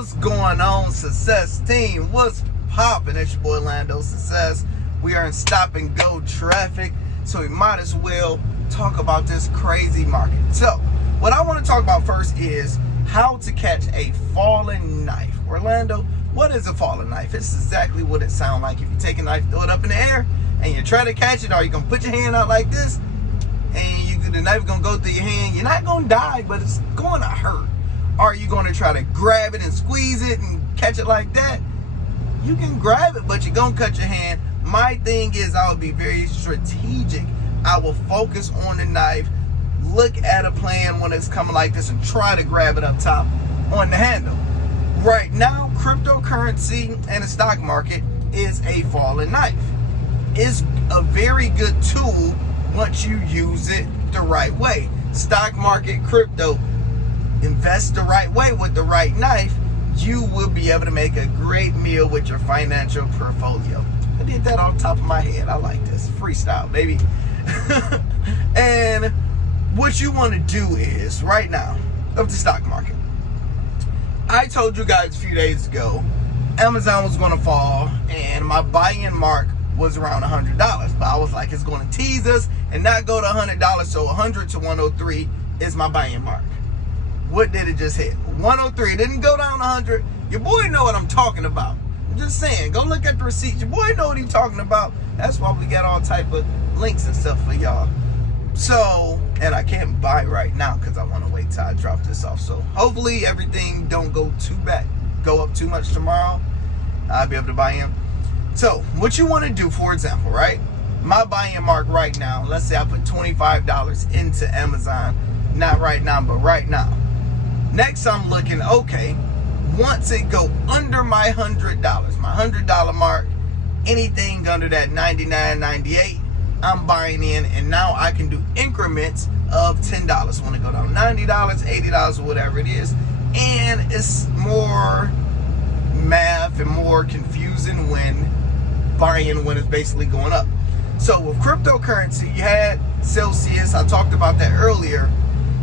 What's going on, Success Team? What's poppin'? It's your boy Lando Success. We are in stop and go traffic, so we might as well talk about this crazy market. So what I want to talk about first is how to catch a falling knife. Orlando, what is a falling knife? It's exactly what it sounds like. If you take a knife, throw it up in the air, and you try to catch it, or you're gonna put your hand out like this, and the knife gonna go through your hand. You're not gonna die, but it's gonna hurt. Are you gonna try to grab it and squeeze it and catch it like that? You can grab it, but you're gonna cut your hand. My thing is, I'll be very strategic. I will focus on the knife, look at a plan when it's coming like this, and try to grab it up top on the handle. Right now, cryptocurrency and the stock market is a falling knife. It's a very good tool once you use it the right way. Stock market, crypto, invest the right way with the right knife, you will be able to make a great meal with your financial portfolio. I did that off the top of my head. I like this. Freestyle, baby. And what you want to do is, right now, of the stock market, I told you guys a few days ago, Amazon was going to fall, and my buy-in mark was around $100. But I was like, it's going to tease us and not go to $100, so 100 to 103 is my buy-in mark. What did it just hit? 103. It didn't go down 100. Your boy know what I'm talking about. I'm just saying, go look at the receipts. Your boy know what he's talking about. That's why we got all type of links and stuff for y'all. So, and I can't buy right now because I want to wait till I drop this off. So hopefully everything don't go too bad, go up too much tomorrow. I'll be able to buy in. So what you want to do, for example, right? My buy-in mark right now, let's say I put $25 into Amazon. Not right now, but right now. Next, I'm looking, okay, once it go under my $100, my $100 mark, anything under that $99.98, I'm buying in, and now I can do increments of $10. When it go down $90, $80, or whatever it is, and it's more math and more confusing when buying when it's basically going up. So with cryptocurrency, you had Celsius, I talked about that earlier.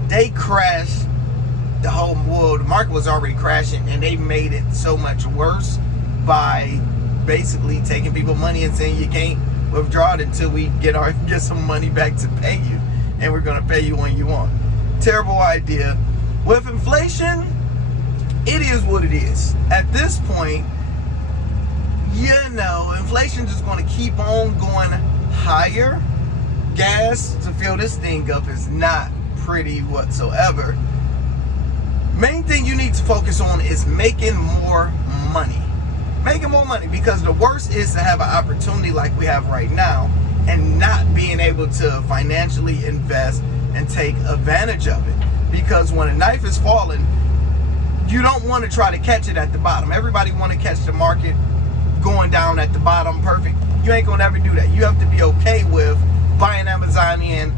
They crashed the whole world. The market was already crashing, and they made it so much worse by basically taking people money and saying you can't withdraw it until we get some money back to pay you, and we're going to pay you when you want. Terrible idea. With inflation, it is what it is. At this point, you know, inflation is going to keep on going higher. Gas to fill this thing up is not pretty whatsoever. Main thing you need to focus on is making more money. Making more money, because the worst is to have an opportunity like we have right now and not being able to financially invest and take advantage of it. Because when a knife is falling, you don't want to try to catch it at the bottom. Everybody want to catch the market going down at the bottom perfect. You ain't gonna ever do that. You have to be okay with buying Amazon in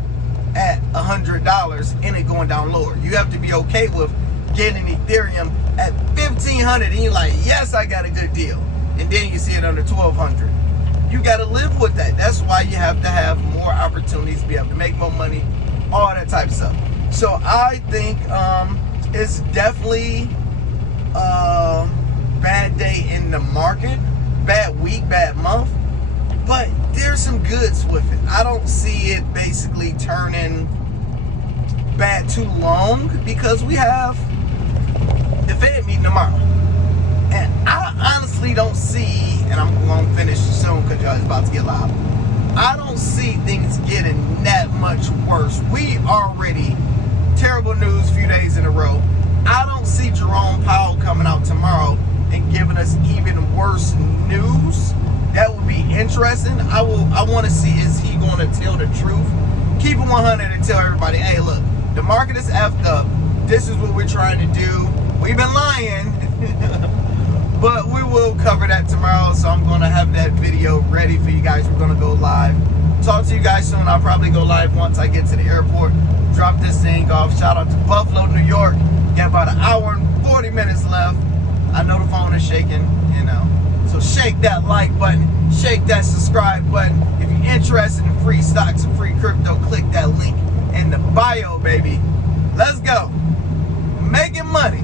at $100 and it going down lower. You have to be okay with getting Ethereum at $1,500 and you're like, yes, I got a good deal, and then you see it under $1,200. You got to live with that. That's why you have to have more opportunities to be able to make more money, all that type of stuff. So I think it's definitely a bad day in the market, bad week, bad month, but there's some goods with it. I don't see it basically turning bad too long, because we have the Fed meeting tomorrow, and I honestly don't see, and I'm going to finish soon because y'all is about to get loud, I don't see things getting that much worse. We already, terrible news a few days in a row. I don't see Jerome Powell coming out tomorrow and giving us even worse news. That would be interesting. I want to see, is he going to tell the truth? Keep it 100 and tell everybody, hey, look, the market is effed up. This is what we're trying to do. We've been lying, but we will cover that tomorrow. So I'm going to have that video ready for you guys. We're going to go live. Talk to you guys soon. I'll probably go live once I get to the airport. Drop this thing off. Shout out to Buffalo, New York. Got about an hour and 40 minutes left. I know the phone is shaking, you know. So shake that like button. Shake that subscribe button. If you're interested in free stocks and free crypto, click that link in the bio, baby. Let's go. Making money.